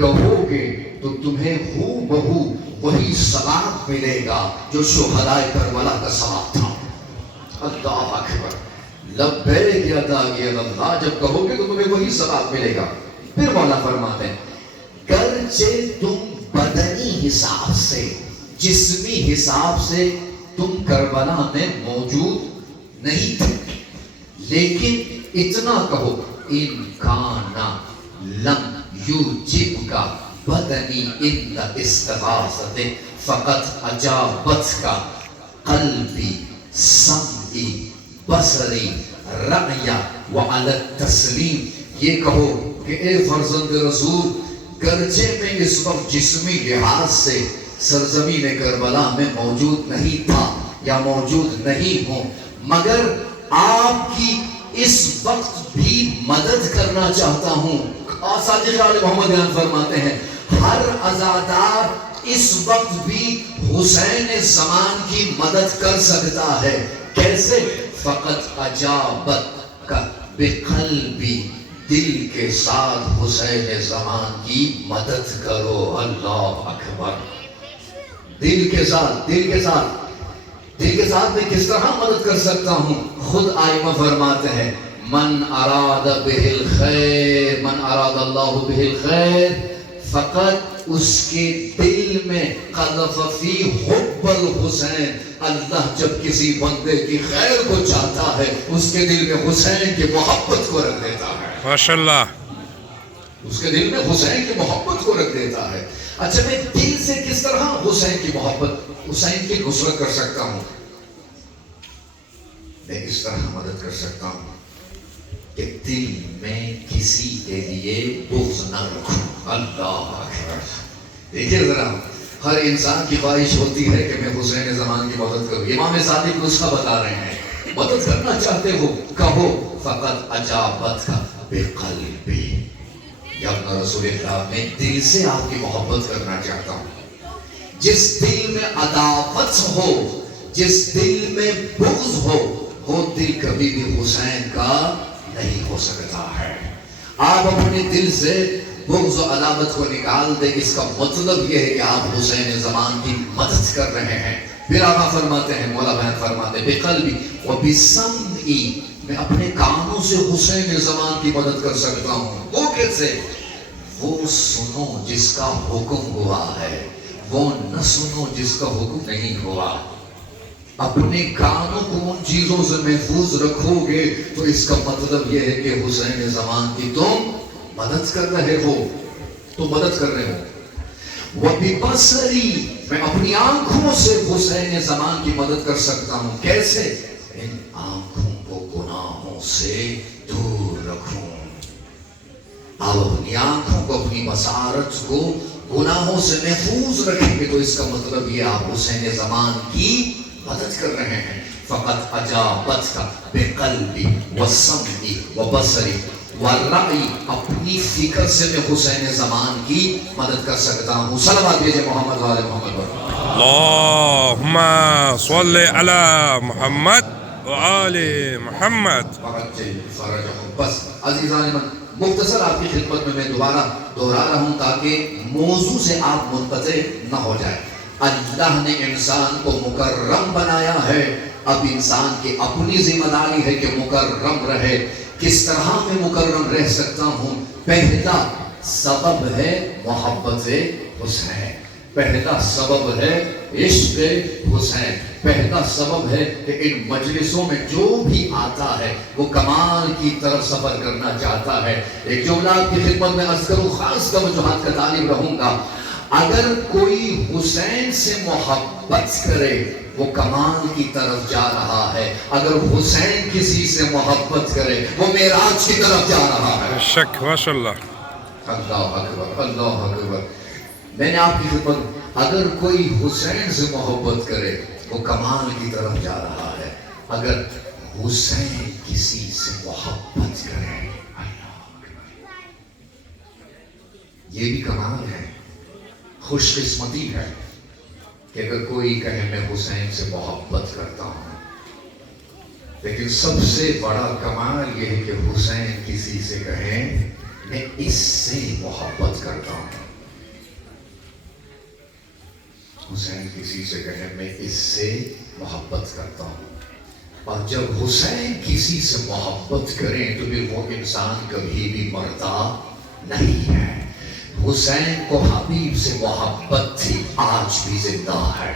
کہو گے تو تمہیں ہو بہو وہی ثواب ملے گا جو شہدائے کربلا کا ثواب تھا. اللہ اکبر. لبیک یا داعی اللہ. جب کہو گے تو تمہیں وہی ثواب ملے گا. پھر مولا فرماتے ہیں گرچہ تم بدنی حساب سے جسمی حساب سے تم کربلا میں موجود نہیں تھے، لیکن اتنا کہو ان کانا لم یوجب کا بدنی ان استغاثت فقط اجابت کا قلبی سمعی بصری رعی وعلی التسلیم. یہ کہو کہ اے فرزند رسول، گرچہ میں اس وقت جسمی لحاظ سے سرزمین کربلا میں موجود نہیں تھا یا موجود نہیں ہوں، مگر آپ کی اس وقت بھی مدد کرنا چاہتا ہوں. صادق آل محمد بیان فرماتے ہیں ہر عزادار اس وقت بھی حسین زمان کی مدد کر سکتا ہے. کیسے؟ فقط اجابت کا بقلبی، دل کے ساتھ حسین زمان کی مدد کرو. اللہ اکبر. دل کے ساتھ میں کس طرح مدد کر سکتا ہوں؟ خود آئمہ فرماتے ہیں من اراد بہ الخیر، من اراد اللہ بہ الخیر، فقط اس کے دل میں قذف فی حب الحسین. اللہ جب کسی بندے کی خیر کو چاہتا ہے اس کے دل میں حسین کی محبت کو رکھ دیتا ہے. ماشاءاللہ. اس کے دل میں حسین کی محبت کو رکھ دیتا ہے. اچھا میں دل سے کس طرح حسین کی محبت، حسین کی نصرت کر سکتا ہوں؟ میں اس طرح مدد کر سکتا ہوں کہ دل میں کسی کے لیے بغض نہ رکھوں. اللہ اکبر. دیکھیے ذرا، ہر انسان کی خواہش ہوتی ہے کہ میں حسین زمان کی مدد کروں. امام صادق نسخہ بتا رہے ہیں. مدد کرنا چاہتے ہو کہو فقط اجابت کا بقلبی. یا اپنا رسول اللہ میں دل سے آپ کی محبت کرنا چاہتا ہوں. جس دل میں عداوت ہو، جس دل میں بغض ہو، وہ دل کبھی بھی حسین کا نہیں ہو سکتا ہے. آپ اپنے دل سے بغض و عداوت کو نکال دیں، اس کا مطلب یہ ہے کہ آپ حسین زمان کی مدد کر رہے ہیں. پھر آقا فرماتے ہیں، مولا بیان فرماتے ہیں بقلبی وبسمعی، میں اپنے کانوں سے حسین زمان کی مدد کر سکتا ہوں. وہ کیسے؟ وہ سنو جس کا حکم ہوا ہے، وہ نہ سنو جس کا حکم نہیں ہوا. اپنے کانوں کو ان چیزوں سے محفوظ رکھو گے تو اس کا مطلب یہ ہے کہ حسین زمان کی تم مدد کر رہے ہو. وَبِبَصَرِي، میں اپنی آنکھوں سے حسین زمان کی مدد کر سکتا ہوں. کیسے؟ ان آنکھوں کو گناہوں سے دور رکھوں. آپ اپنی آنکھوں کو، اپنی بصارت کو گناہوں سے محفوظ رکھیں گے تو اس کا مطلب یہ آپ حسین زمان کی مدد کر رہے ہیں. فقط اجابت کا بقلبی وسمعی وبصری والرعی، اپنی فکر سے میں حسین زمان کی مدد کر سکتا ہوں. صلوات بھیجے محمد وآل محمد. اللہم صلی علی محمد وآل محمد. بس عزیزان من، مختصر آپ کی خدمت میں دوبارہ دہرا رہا ہوں تاکہ موضوع سے آپ منقطع نہ ہو جائے. اللہ نے انسان کو مکرم بنایا ہے، اب انسان کی اپنی ذمہ داری ہے کہ مکرم رہے. کس طرح میں مکرم رہ سکتا ہوں؟ پہلا سبب ہے محبت حسین، پہلا سبب ہے عشق حسین، پہلا سبب ہے کہ ان مجلسوں میں جو بھی آتا ہے وہ کمال کی طرف سفر کرنا چاہتا ہے. ایک جملہ آپ کی خدمت میں عرض کروں، خاص توجہات کا طالب رہوں گا. اگر کوئی حسین سے محبت کرے وہ کمال کی طرف جا رہا ہے، اگر حسین کسی سے محبت کرے وہ معراج کی طرف جا رہا ہے. شک ماشاءاللہ. اللہ اکبر، اللہ اکبر. میں نے آپ کی خدمت، اگر کوئی حسین سے محبت کرے وہ کمال کی طرف جا رہا ہے، اگر حسین کسی سے محبت کرے، یہ بھی کمال ہے، خوش قسمتی ہے کہ اگر کوئی کہے میں حسین سے محبت کرتا ہوں. لیکن سب سے بڑا کمال یہ ہے کہ حسین کسی سے کہے میں اس سے محبت کرتا ہوں. حسین کسی سے کہے میں اس سے محبت کرتا ہوں، اور جب حسین کسی سے محبت کریں تو پھر وہ انسان کبھی بھی مرتا نہیں ہے۔ حسین کو حبیب سے محبت تھی، آج بھی زندہ ہے۔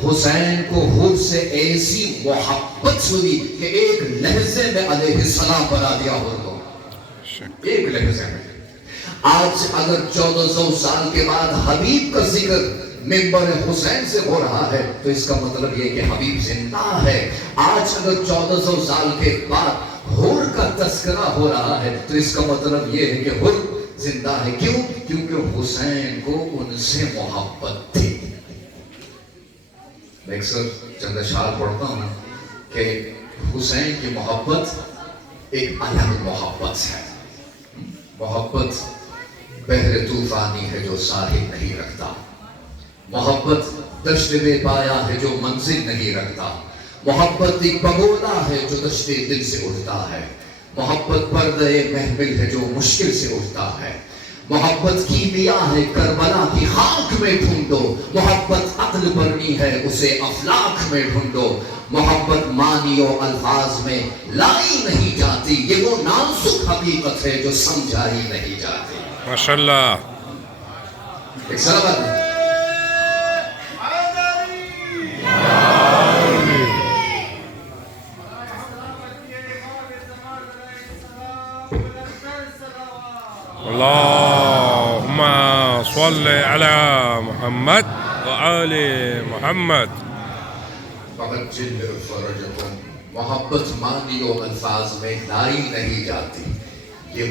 حسین کو حب سے ایسی محبت ہوئی کہ ایک لحظے میں علیہ السلام بنا دیا حر کو، ایک لحظے میں۔ آج اگر 1400 سال کے بعد حبیب کا ذکر منبر حسین سے ہو رہا ہے تو اس کا مطلب یہ کہ حبیب زندہ ہے۔ آج اگر 1400 سال کے بعد حر کا تذکرہ ہو رہا ہے تو اس کا مطلب یہ ہے کہ حر زندہ ہے۔ کیوں؟ کیونکہ حسین کو ان سے محبت تھی۔ میں اکثر چند اشعار پڑھتا ہوں کہ حسین کی محبت ایک الگ محبت ہے۔ محبت بحر طوفانی ہے جو ساحل نہیں رکھتا، محبت دشت بے پایا ہے جو منزل نہیں رکھتا، محبت ایک پگولا ہے جو دشت دل سے اٹھتا ہے، محبت پردہ محمل ہے جو مشکل سے اٹھتا ہے، محبت کی میاں ہے کربلا کی خاک میں ڈھونڈو، محبت عقل برنی ہے اسے افلاک میں ڈھونڈو، محبت معنی و الفاظ میں لائی نہیں جاتی، یہ وہ نازک حقیقت ہے جو سمجھائی نہیں جاتی۔ ماشاءاللہ۔ ایک سلامت اللہم صل علی محمد وآل محمد۔ فَعَجِّلْ فَرَجَكُمْ، محبت معنی و الفاظ میں لائی نہیں جاتی، یہ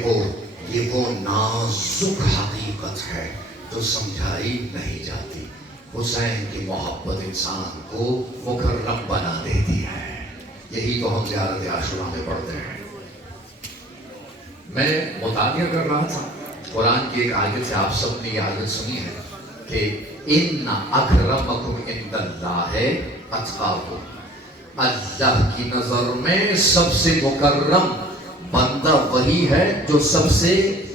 وہ نازک حقیقت ہے جو سمجھائی نہیں جاتی۔ حسین کی محبت انسان کو مکرم بنا دیتی ہے۔ یہی تو ہم زیارت عاشوراء میں پڑھتے ہیں۔ میں مطالعہ کر رہا تھا قرآن کی ایک آیت سے، آپ سب نے یہ آیت سنی ہے کہ ان اکرمکم عند اللہ اتقاکم، اللہ کی نظر میں سب سے مکرم بندہ وہی ہے جو سب سے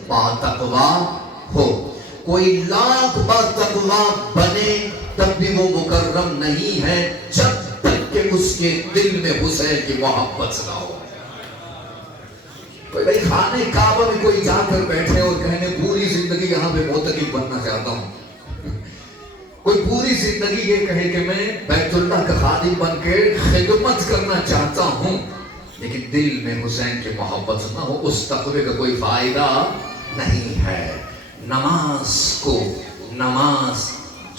باتقوا ہو۔ کوئی لاکھ بار تقوا بنے تب بھی وہ مکرم نہیں ہے جب تک کہ اس کے دل میں حسین کی محبت نہ ہو۔ کوئی بھائی خانے کعبہ میں کوئی جا کر بیٹھے اور کہنے پوری زندگی یہاں پہ معتکف بننا چاہتا ہوں، کوئی پوری زندگی یہ کہے کہ میں بیت اللہ کا خادم بن کے خدمت کرنا چاہتا ہوں، لیکن دل میں حسین کی محبت نہ ہو، اس تقوی کا کوئی فائدہ نہیں ہے۔ نماز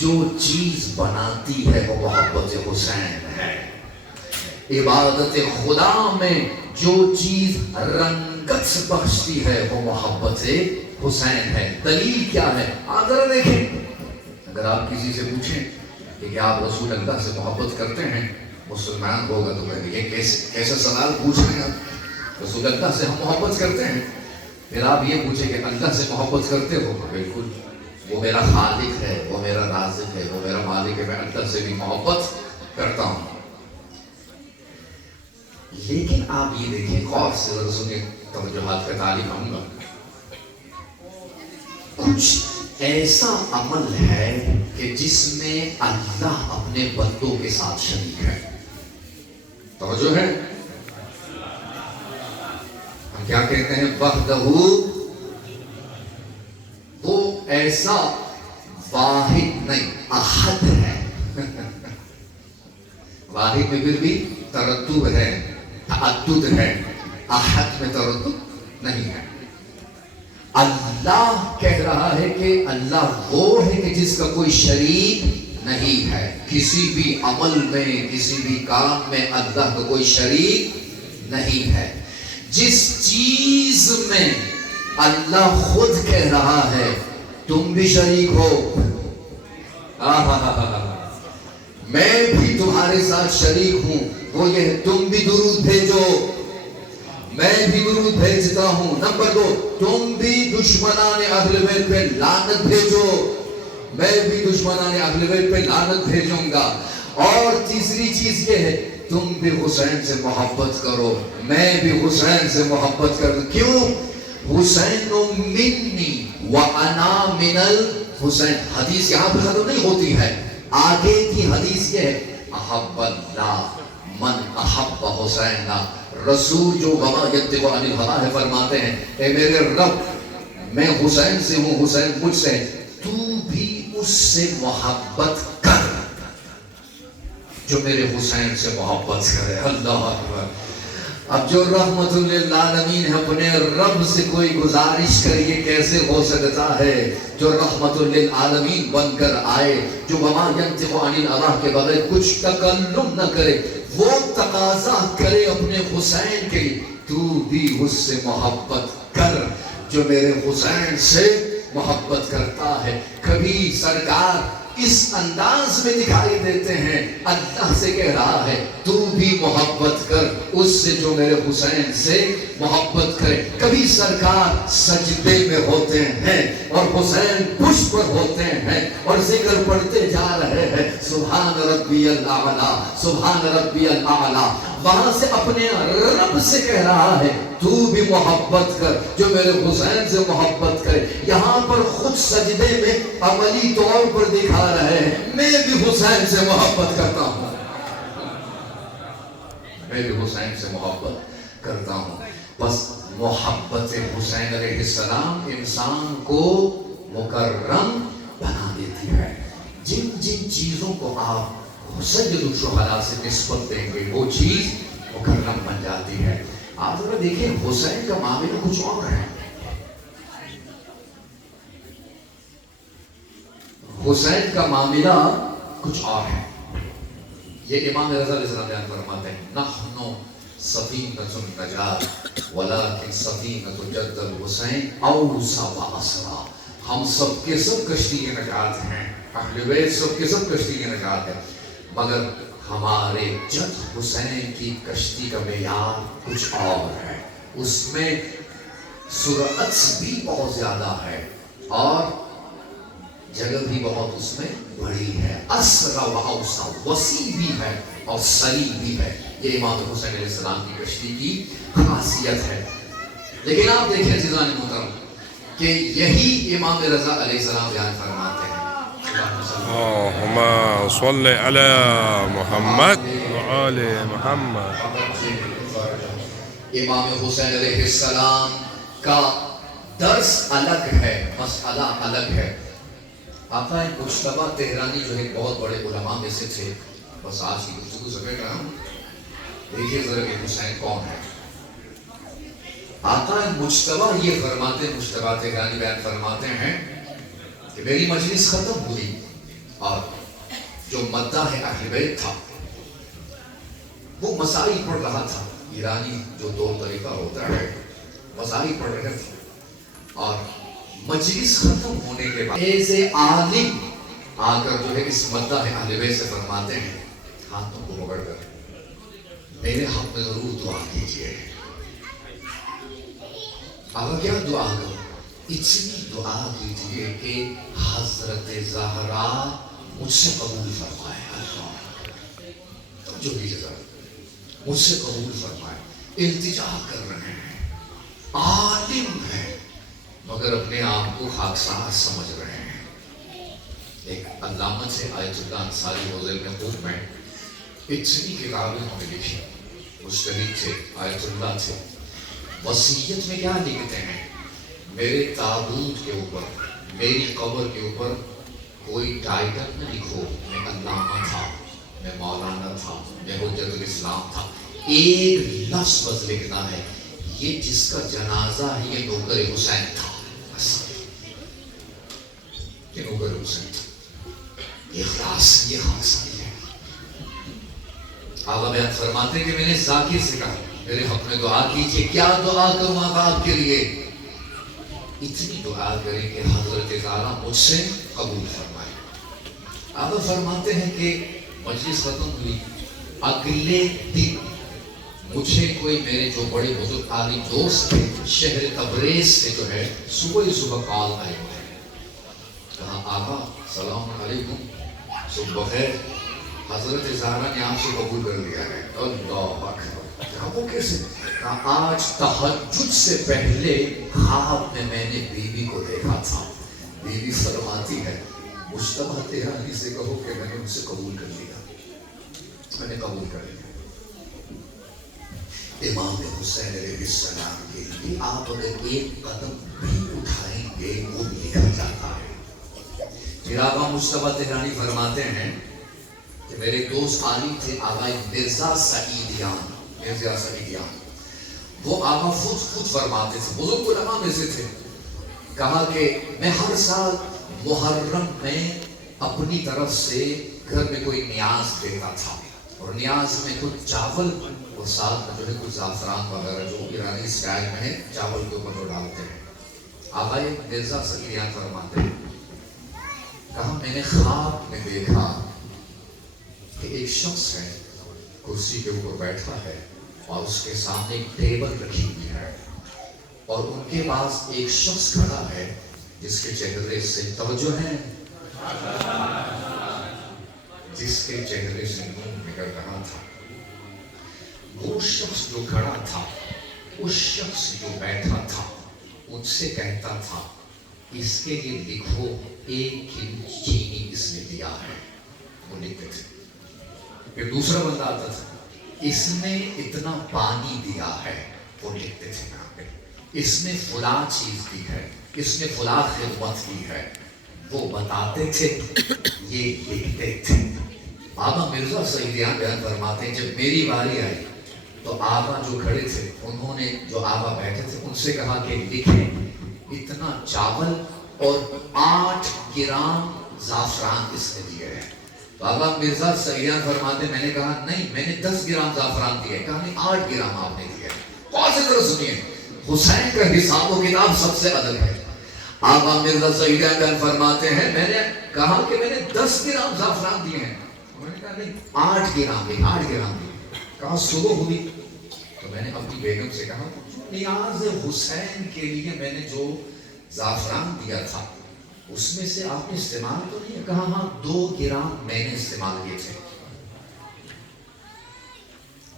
جو چیز بناتی ہے وہ محبت حسین ہے۔ عبادت خدا میں جو چیز رنگت بخشتی ہے وہ محبت حسین ہے۔ دلیل کیا ہے؟ ذرا دیکھیں، اگر آپ کسی سے پوچھیں کہ کیا آپ رسول اللہ سے محبت کرتے ہیں، مسلمان ہوگا تو کہیں یہ کیسا سوال پوچھ رہے ہیں آپ؟ رسول اللہ سے ہم محبت کرتے ہیں۔ پھر آپ یہ پوچھیں کہ اللہ سے محبت کرتے ہو؟ بالکل، وہ میرا خالق ہے، وہ میرا رازق ہے، وہ میرا مالک ہے، میں اللہ سے بھی محبت کرتا ہوں۔ لیکن آپ یہ دیکھیں، غور سے ذرا سنیں، توجہات کا تعلیم آؤں گا۔ کچھ ایسا عمل ہے کہ جس میں اللہ اپنے بندوں کے ساتھ شریک ہے۔ توجہ ہے؟ ہم کیا کہتے ہیں؟ وحدہ، وہ ایسا واحد نہیں، احد ہے۔ واحد میں پھر بھی ترتب ہے، تعدد ہے، احد میں ترتب نہیں ہے۔ اللہ کہہ رہا ہے کہ اللہ وہ ہے کہ جس کا کوئی شریک نہیں ہے۔ کسی بھی عمل میں، کسی بھی کام میں اللہ کا کوئی شریک نہیں ہے۔ جس چیز میں اللہ خود کہہ رہا ہے تم بھی شریک ہو، میں بھی تمہارے ساتھ شریک ہوں، وہ یہ تم بھی درود بھیجو، میں بھی درود بھیجتا ہوں۔ نمبر 2، تم بھی دشمنان اہل بیت پہ لعنت بھیجو، میں بھی دشمنان اہل بیت پہ لعنت بھیجوں گا۔ اور تیسری چیز یہ ہے، تم بھی حسین سے محبت کرو، میں بھی حسین سے محبت کروں۔ کیوں؟ حسین منی وانا من الحسین۔ حدیث یہاں پہ ختم نہیں ہوتی ہے، آگے کی حدیث یہ ہے احب اللہ من احب حسین، رسول جو وما ینطق عن الہویٰ ہے فرماتے ہیں اے میرے رب میں حسین سے ہوں، حسین مجھ سے ہے، تو بھی اس سے محبت کر جو میرے حسین سے محبت کرے۔ اللہ اکبر۔ اب جو رحمت للعالمین ہے اپنے رب سے کوئی گزارش کرے، یہ کیسے ہو سکتا ہے؟ جو رحمت للعالمین بن کر آئے، جو وما ینطق عن الہویٰ کے بغیر کچھ تکلم نہ کرے، وہ تقاضا کرے اپنے حسین کے لیے تو بھی اس سے محبت کر جو میرے حسین سے محبت کرتا ہے۔ کبھی سرکار اس انداز میں دکھائی دیتے ہیں، اللہ سے کہہ رہا ہے تو بھی محبت کر اس سے جو میرے حسین سے محبت کرے۔ کبھی سرکار سجدے میں ہوتے ہیں اور حسین پشت پر ہوتے ہیں اور ذکر پڑھتے جا رہے ہیں سبحان ربی الاعلیٰ سبحان ربی الاعلیٰ، وہاں سے اپنے رب سے کہہ رہا ہے تو بھی محبت کر جو میرے حسین سے محبت کرے۔ یہاں پر خود سجدے میں عملی طور پر دکھا رہے ہیں میں بھی حسین سے محبت کرتا ہوں، میں بھی حسین سے محبت کرتا ہوں۔ بس محبت حسین علیہ السلام انسان کو مکرم بنا دیتی ہے۔ جن جن چیزوں کو آپ سید الشہداء سے نسبت دیں گے وہ چیز مکرم بن جاتی ہے۔ آپ ذرا دیکھیں حسین کا معاملہ کچھ اور ہے۔ حسین کا معاملہ کچھ اور ہے۔ یہ امام رضا علیہ السلام بیان فرماتے ہیں نحن سفینۃ النجاۃ ولکن سفینۃ جد الحسین اوسع واسرع، ہم سب کے سب کشتی نجات ہیں، اہل بیت سب کے سب کشتی نجات ہیں، مگر ہمارے جد حسین کی کشتی کا معیار کچھ اور ہے، اس میں سرعت بھی بہت زیادہ ہے اور جگہ بھی بہت اس میں بڑی ہے، اسرع و اوسع، وسیع بھی ہے اور سریع بھی ہے۔ یہ امام حسین علیہ السلام کی کشتی کی خاصیت ہے۔ لیکن آپ دیکھیں عزیزان محترم کہ یہی امام رضا علیہ السلام بیان فرماتے ہیں اللهم صل على محمد وآل محمد۔ امام حسین علیہ السلام کا درس الگ ہے، مسئلہ الگ ہے۔ آقا مجتبیٰ تہرانی جو ہے بہت بڑے علماء میں سے تھے، بس آج کی گفتگو سمیٹ رہا ہوں، دیکھیے ذرا کہ حسین کون ہے۔ آقا مجتبیٰ یہ فرماتے ہیں، مجتبیٰ تہرانی بیان فرماتے ہیں کہ میری مجلس ختم ہوئی اور جو مداح اہل بیت تھا وہ مسائل پڑھ رہا تھا، ایرانی جو دو طریقہ ہوتا ہے مسائل پڑھ رہے تھے، اور مجلس ختم ہونے کے بعد ایسے عالم آ کر جو ہے اس مداح اہل بیت سے فرماتے ہیں ہاتھوں کو پکڑ کر میرے حق میں ضرور دعا کیجیے۔ اب کیا دعا کرو؟ اتنی دعا کیجیے کہ حضرت زہرا مجھ سے قبول فرمائے، جو بھی مجھ سے قبول فرمائے۔ التجا کر رہے ہیں، عالم ہے مگر اپنے آپ کو خاکسار سمجھ رہے ہیں۔ ایک علامہ سے آیت اللہ انصاری حوزے میں خوب میں اتنی کتابیں ہم نے لکھی، مجتہد تھے، آیت اللہ تھے، وصیت میں کیا لکھتے ہیں میرے تابوت کے اوپر، میری قبر کے اوپر کوئی ٹائٹل نہ لکھو، میں علامہ تھا، میں مولانا تھا، میں حجت الاسلام تھا، ایک لفظ بس لکھنا ہے یہ جس کا جنازہ ہے یہ نوکر حسین تھا، یہ نوکر حسین تھا۔ اخلاص یہ خاصی ہے۔ آقا بیان فرماتے ہیں کہ میں نے ذاکر سے کہا میرے حق میں دعا کیجئے۔ کیا دعا کروں آقا آپ کے لیے؟ اتنی دعا کریں کہ حضرت زہرا مجھ سے قبول فرمائے۔ آقا فرماتے ہیں کہ مجلس ختم ہوئی، اگلے دن مجھے کوئی میرے جو بڑے بزرگ عالم دوست تھے شہر تبریز سے جو ہے صبح کال آئے ہوئے، کہا آقا سلام علیکم، صبح بخیر، حضرت زہرا نے آپ سے قبول کر لیا ہے۔ اللہ اکبر۔ وہ کیسے؟ آج تہجد سے پہلے خواب میں نے بیوی کو دیکھا تھا، بیوی فرماتی ہے مصطفیٰ تہرانی سے کہو کہ میں نے ان سے قبول کر لیا، میں نے قبول کر لیا۔ امام حسین علیہ السلام کے لیے آپ اگر ایک قدم بھی اٹھائیں گے وہ لکھا جاتا ہے۔ پھر آقا مصطفیٰ تہرانی فرماتے ہیں کہ میرے دوست عالم تھے آقا مرزا سعیدیان، مرزا سعیدیان، وہ آقا خود فرماتے تھے، بزرگ علماء میں سے تھے، کہا کہ میں ہر سال محرم میں اپنی طرف سے گھر میں کوئی نیاز دیتا تھا، اور نیاز میں کچھ چاول اور ساتھ میں جو ہے کچھ زعفران وغیرہ جو ایرانی اسٹائل میں ہے چاول کے اوپر ڈالتے ہیں۔ آقا مرزا سعیدیان فرماتے ہیں، کہا میں نے خواب میں دیکھا کہ ایک شخص ہے کرسی کے اوپر بیٹھا ہے اور اس کے سامنے ایک ٹیبل رکھی ہوئی ہے، اور ان کے پاس ایک شخص کھڑا ہے جس کے چہرے سے توجہ ہے، جس کے چہرے سے نور نکل رہا تھا۔ وہ شخص جو کھڑا تھا، اس شخص جو بیٹھا تھا، ان سے کہتا تھا اس کے لیے لکھو 1 کلو چینی اس نے دیا ہے، وہ لکھتے تھے۔ پھر دوسرا بندہ آتا تھا، اس نے اتنا پانی دیا ہے، وہ لکھتے تھے یہاں پہ۔ اس نے فلاں چیز دی ہے، اس نے فلاں خدمت کی ہے، وہ بتاتے تھے، یہ لکھتے تھے۔ آقا مرزا سعیدیان بیان فرماتے ہیں جب میری باری آئی تو آقا جو کھڑے تھے انہوں نے جو آقا بیٹھے تھے ان سے کہا کہ لکھیں اتنا چاول اور 8 گرام زعفران اس نے دیے ہیں۔ تو آقا مرزا سعیدیان فرماتے ہیں میں نے کہا نہیں، میں نے 10 گرام زعفران دیے، کہا نہیں 8 گرام آپ نے دیے۔ کون سے طرح سنیے، حسین کا حساب و کتاب سب سے الگ ہے۔ آقا مرزا سعیدیان فرماتے ہیں میں نے کہا کہ میں نے 10 گرام زعفران دیے ہیں، میں نے کہا نہیں 8 گرام دیے، 8 گرام دیے۔ کہا صبح ہوئی تو میں نے اپنی بیگم سے کہا نیاز حسین کے لیے میں نے جو زعفران دیا تھا اس میں سے آپ نے استعمال تو نہیں؟ کہا ہاں 2 گرام میں نے استعمال کیے تھے۔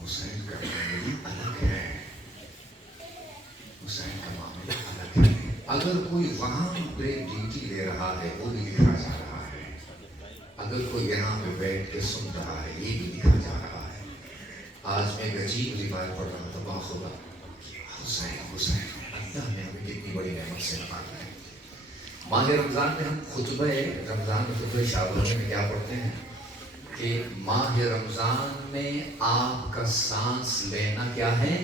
حسین کا معاملہ الگ ہے، حسین کا معاملہ الگ ہے۔ اگر کوئی وہاں پہ ڈیوٹی لے رہا ہے وہ بھی لکھا جا رہا ہے، اگر کوئی یہاں پہ بیٹھ کے سن رہا ہے یہ بھی لکھا جا رہا ہے۔ آج میں ایک عجیب روایت پڑھ رہا تھا، باخدا حسین حسین، اللہ نے ہمیں کتنی بڑی نعمت سے نوازا ہے۔ ماہ رمضان میں ہم خطبہ رمضان میں خطبہ شعبانی میں کیا پڑھتے ہیں کہ ماہ رمضان میں آپ کا سانس لینا کیا ہے؟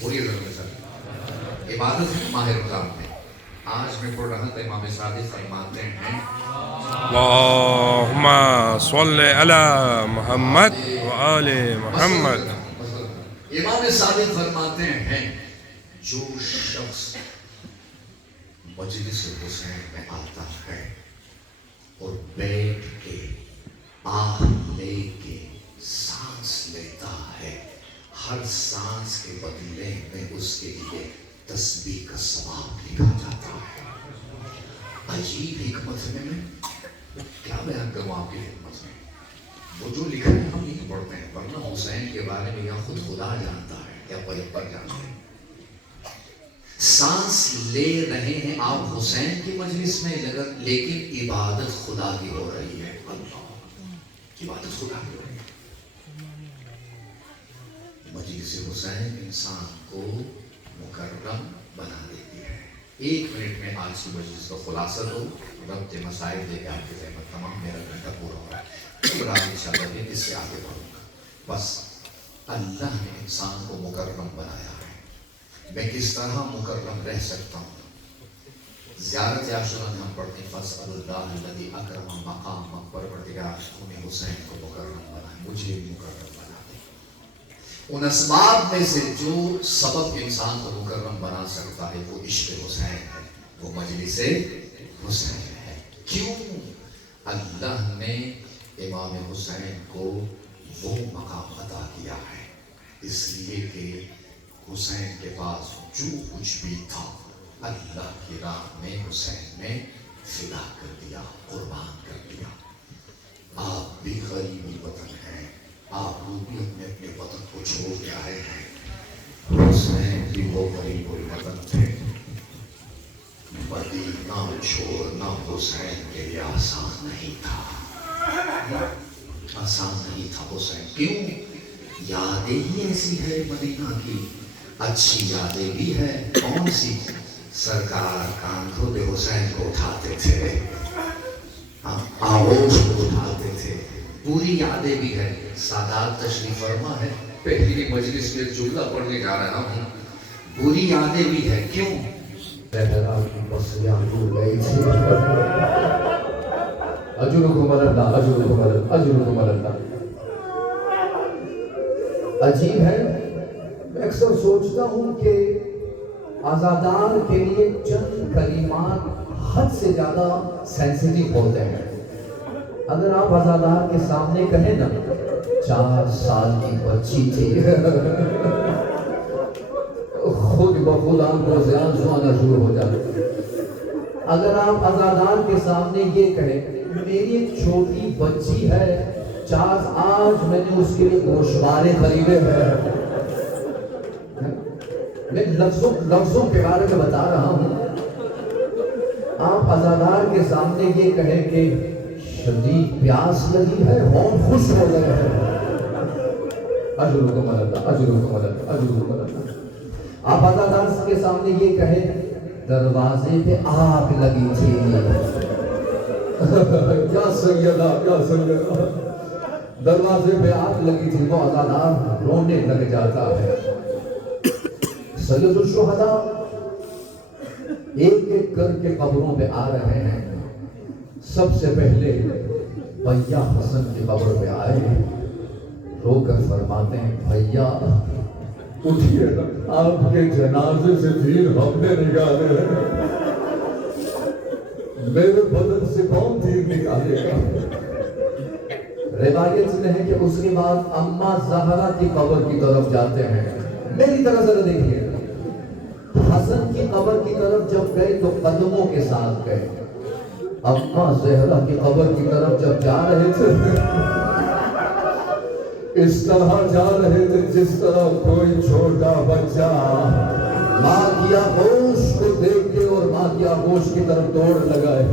بولیے ضرور سر، عبادت ہے ماہ رمضان میں۔ آج میں پڑھ رہا تھا امام صادق فرماتے ہیں اللہم صلی علی محمد وآل محمد۔ امام صادق فرماتے ہیں جو شخص مجلس حسین میں آتا ہے اور بیٹھ کے آہ لے کے سانس لیتا ہے، ہر سانس کے بدلے میں اس کے لیے تسبیح کا ثواب لکھا جاتا ہے۔ عجیب حکمت ہے، میں کیا بیان کروں آپ کی حکمت میں؟ وہ جو لکھا ہے ہم نہیں پڑھتے ہیں، ورنہ حسین کے بارے میں یا خود خدا جانتا ہے یا پیغمبر جانتے ہیں۔ سانس لے رہے ہیں آپ حسین کی مجلس میں، لیکن عبادت خدا کی ہو رہی ہے۔ اللہ، عبادت خدا کی ہو رہی ہے۔ مجلس حسین انسان کو مکرم بنا دیتی ہے۔ 1 منٹ میں آج کی مجلس کا خلاصہ دو، ربط مسائل دے کے آپ کی زحمت تمام، میرا گھنٹہ پورا ہو رہا ہے، انشاءاللہ میں اس سے آگے بڑھوں گا۔ بس اللہ نے انسان کو مکرم بنایا ہے، میں کس طرح مکرم رہ سکتا ہوں؟ زیارت عاشورہ میں ہم پڑھتے ہیں فَاسْأَلُوا اللَّهَ الَّذِي أَكْرَمَ مَقَامَ، پروردگار انہیں حسین کو مکرم بنائے، مجھے بھی مکرم بنا دے۔ ان اسباب میں سے جو سبب انسان کو مکرم بنا سکتا ہے وہ عشق حسین ہے، وہ مجلس حسین ہے۔ کیوں؟ اللہ نے امام حسین کو وہ مقام عطا کیا ہے، اس لیے کہ حسین کے پاس جو کچھ بھی تھا اللہ کی راہ میں حسین نے فدا کر دیا، قربان کر دیا۔ آپ بھی غریبی وطن ہیں، آپ لوگ بھی اپنے اپنے وطن کو چھوڑ کے آئے ہیں، حسین بھی وہ غریب وطن تھے، مدینہ چھوڑنا حسین کے لیے آسان نہیں تھا، آسان نہیں تھا حسین. کیوں؟ یادیں ہی ایسی ہے مدینہ کی، اچھی یادیں بھی ہے. کون سی؟ سرکار کاندھوں پہ حسین کو اٹھاتے تھے، آغوش کو اٹھاتے تھے، پوری یادیں بھی ہے. سادات تشریف فرما ہے، پہلی مجلس میں جملہ پڑھنے جا رہا ہوں. پوری یادیں بھی ہے. کیوں؟ صحرا کی بسیاں ڈوب گئی تھی. اجرکم اللہ، اجرکم اللہ، اجرکم اللہ. عجیب ہے، میں اکثر سوچتا ہوں کہ عزادار کے لیے چند کلمات حد سے زیادہ سینسیٹیو ہوتے ہیں. اگر آپ عزادار کے سامنے کہیں نا 4 سال کی بچی تھی، خود بخود آنکھوں سے آنسو آنا شروع ہو جاتے. اگر آپ عزادار کے سامنے یہ کہیں میری ایک چھوٹی بچی ہے، آج میں نے اس کے لیے گوشوارے خریدے ہیں. میں لفظوں کے بارے میں بتا رہا ہوں. آپ عزادار کے سامنے یہ کہیں کہ شدید پیاس لگی ہے، ہونٹ خوش ہو گئے ہیں. اجرکم اللہ، اجرکم اللہ، اجرکم اللہ. آپ عزادار کے سامنے یہ کہیں دروازے پہ آگ لگی تھی. یا سیدہ، یا سیدہ، دروازے پہ آگ لگی تھی. وہ عزادار رونے لگ جاتا ہے. سید الشہداء ایک ایک کر کے قبروں پہ آ رہے ہیں. سب سے پہلے بھیا حسن کی قبر پہ آئے، رو کر فرماتے ہیں بھیا اٹھیے، آپ کے جنازے سے تیر ہم نے نکالے ہیں، میرے بدن سے کون تیر نکالے گا. روایت میں ہے کہ اس کے بعد اماں زہرا کی قبر کی طرف جاتے ہیں. میری طرح ذرا دیکھیے، حسن کی قبر کی طرف جب گئے تو قدموں کے ساتھ گئے. اماں زہرا کی قبر کی طرف جب جا رہے تھے اس طرح جا رہے تھے جس طرح کوئی چھوٹا بچہ ماں کی آغوش کو دیکھ کے اور ماں کی آغوش کی طرف دوڑ لگائے.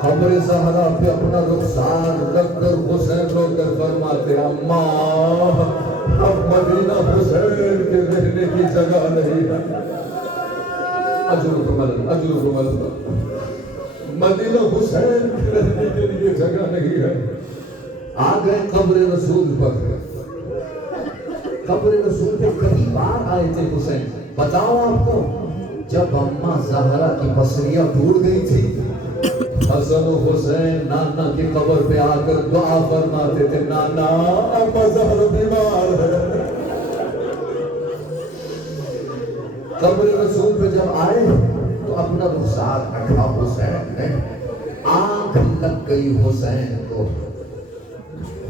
قبر زہرا پہ اپنا رخسار رکھ کر حسین رو کر فرماتے اماں اب مدینہ حسین کے رہنے کی جگہ نہیں ہے. اجرکم اللہ، اجرکم اللہ. مدینہ حسین کے رہنے کے لیے جگہ نہیں ہے. آ گئے قبر رسول پر. قبر رسول پہ کئی بار آئے تھے حسین. بتاؤ آپ کو، جب اماں زہرا کی پسلیاں ٹوٹ گئی تھی حسن و حسین نانا کی قبر پہ آ کر دعا فرماتے تھے نانا اماں زہرا بیمار ہے. قبر رسول پہ جب آئے تو اپنا رخسار رکھا حسین نے. آنکھ لگ گئی حسین کو.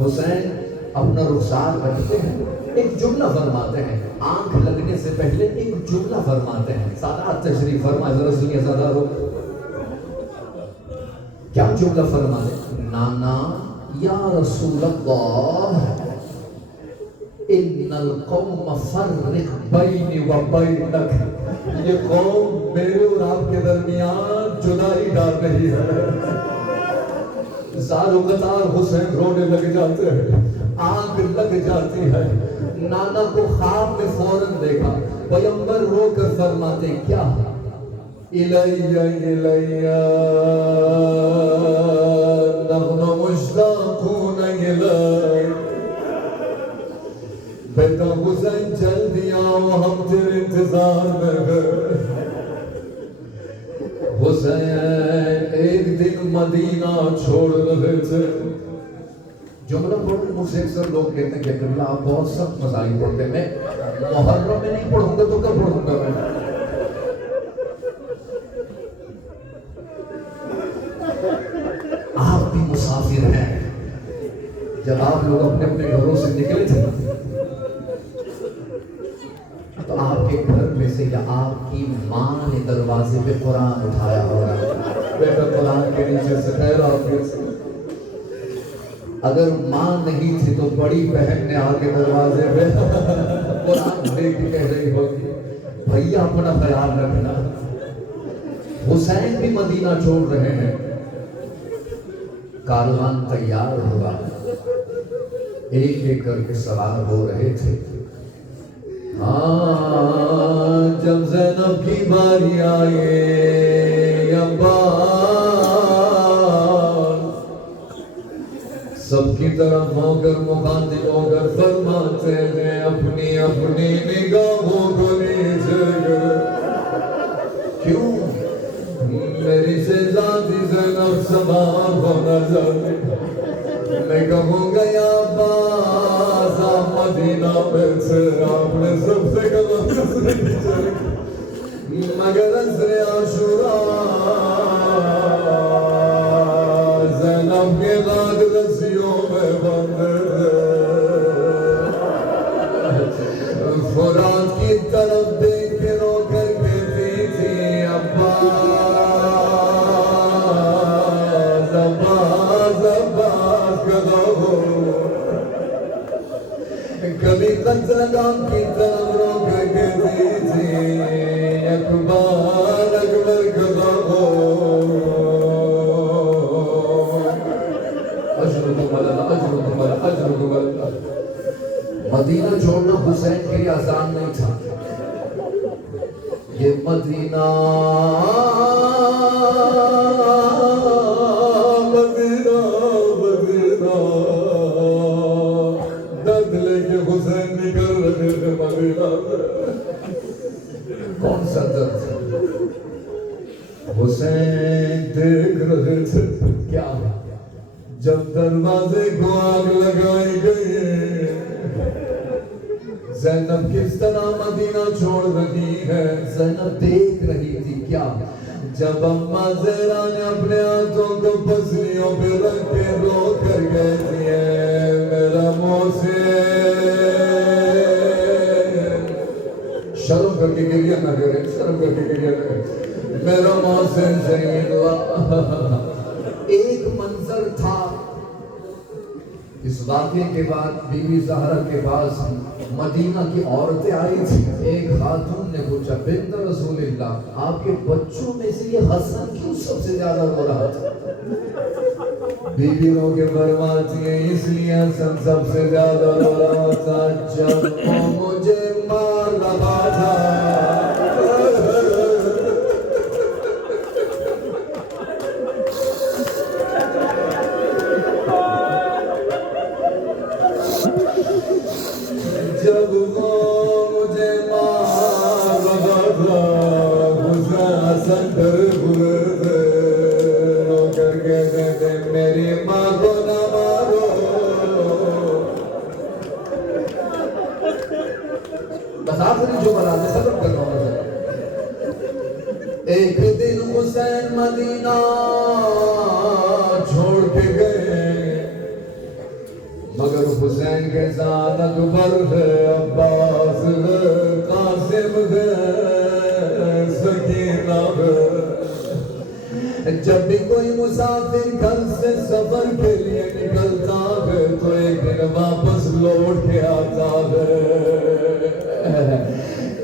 حسین اپنا رخسار رکھتے ہیں، ایک جملہ فرماتے ہیں. آنکھ لگنے سے پہلے ایک جملہ فرماتے ہیں. سادات تشریف فرمائے، ذرا سنیے سادات ہو. کیا جملہ فرماتے ہیں؟ نانا یا رسول اللہ ان القوم فرق بینی و بینک، یہ قوم میرے اور آپ کے درمیان جدائی ڈال رہی ہے. زار و قطار حسین رونے لگ جاتے ہیں، آنکھ لگ جاتی ہے. نانا کو خواب میں فوراً دیکھا. پیغمبر رو کر فرماتے کیا؟ الیہ الیہ نحن مشتاقون الیہ. بیٹا حسین جلدی آؤ، ہم تیرے انتظار میں ہیں. حسین ایک دن مدینہ چھوڑ رہے تھے. جملہ پڑھتے مجھ سے اکثر لوگ کہتے ہیں کہ اللہ آپ بہت سخت مسائل پڑھتے ہیں. میں محرم میں نہیں پڑھوں گا تو کب پڑھوں گا میں؟ آپ بھی مسافر ہیں. جب آپ لوگ اپنے اپنے گھروں سے نکلے تھے تو آپ کے گھر میں سے یا آپ کی ماں نے دروازے پہ قرآن اٹھایا ہوگا. بیٹا قرآن کے نیچے سے خیر آفیت. اگر ماں نہیں تھی تو بڑی بہن نے آگے دروازے پہ قرآن دے کے کہہ رہی ہوگی بھیا اپنا خیال رکھنا. حسین بھی مدینہ چھوڑ رہے ہیں، کاروان تیار ہوگا، ایک ایک کر کے سوار ہو رہے تھے۔ ہاں جب زینب کی باری آئے عباس سب کی طرف ہو کر مخاطب ہو کر فرماتے ہیں اپنی اپنی نگاہوں کو نیچے کر، کیوں میری شہزادی زینب سوار ہونا چاہتی، میں کہوں گا یا عباس آپ مدینہ میں سے آپ نے سب سے قدم مگر عصر عاشوراء زینب کے غاد رسیوں میں بند فرات کی طرف دیکھ کے رو کر کہتی تھی عباس عباس عباس کہو، کبھی قتلگاہ کی طرف رو کر کہتی تھی اکبر اکبر کہو، اجرکم اللہ اجرکم اللہ اجرکم اللہ۔ مدینہ چھوڑنا حسین کے لیے آسان نہیں تھا، یہ مدینہ مدینہ مدینہ درد لے کے حسین نکل رہے تھے مدینہ سے۔ کون سا درد؟ حسین دیکھ رہے تھے کیا جب دروازے کو آگ لگائی گئی زینب کس طرح مدینہ چھوڑ رہی ہے، زینب دیکھ رہی تھی کیا جب اماں زہرا نے اپنے ہاتھوں کو پسلیوں پہ رکھ کے رو کر کہتی ہے میرا محسن، شرم کر کے گریہ نہ کرے، شرم کر کے گریہ نہ کرے، میرا محسن شہید ہوا۔ ایک منظر تھا، اس واقعے کے بعد بی بی زہرا کے پاس مدینہ کی عورتیں آئی تھی، ایک خاتون نے پوچھا بنت رسول اللہ آپ کے بچوں میں سے یہ حسن کیوں سب سے زیادہ رو رہا تھا؟ بی بی رو کے فرماتی ہیں اس لیے حسن سب سے زیادہ رو رہا تھا جب وہ مجھے مار رہا تھا۔ جب وہ مجھے مار رہا تھا حسن در ہوئے تھے رو کر کہتے تھے میری ماں کو نہ مارو۔ بس آخری جو بلاتے ختم کرنا ہوتا ہے۔ ایک دن حسین مدینہ چھوڑ کے گئے مگر حسین کے ساتھ اکبر ہے عباس ہے قاسم ہے سکینہ ہے۔ جب بھی کوئی مسافر گھر سے سفر کے لیے نکلتا ہے تو ایک دن واپس لوٹ کے آتا ہے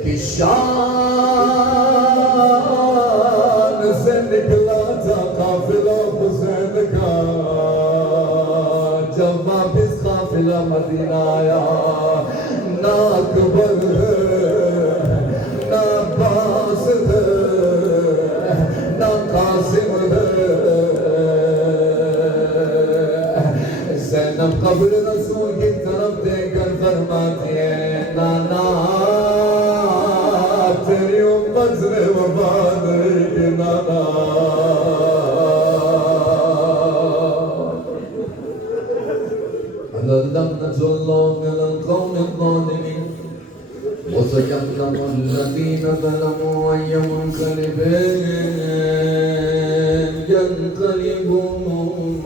کہ شام سے نکلا تھا قافلہ حسین کا، جب واپس قافلہ مدینہ آیا نہ اکبر ہے نہ عباس ہے نہ قاسم ہے۔ زینب قبر رسول کی طرف دیکھ کر فرماتی ہے نانا تیری امت نے وفا نہیں کی نانا۔ لم نجعل الله من القوم الظالمين وسيعلم الذين ظلموا أي منقلب ينقلبون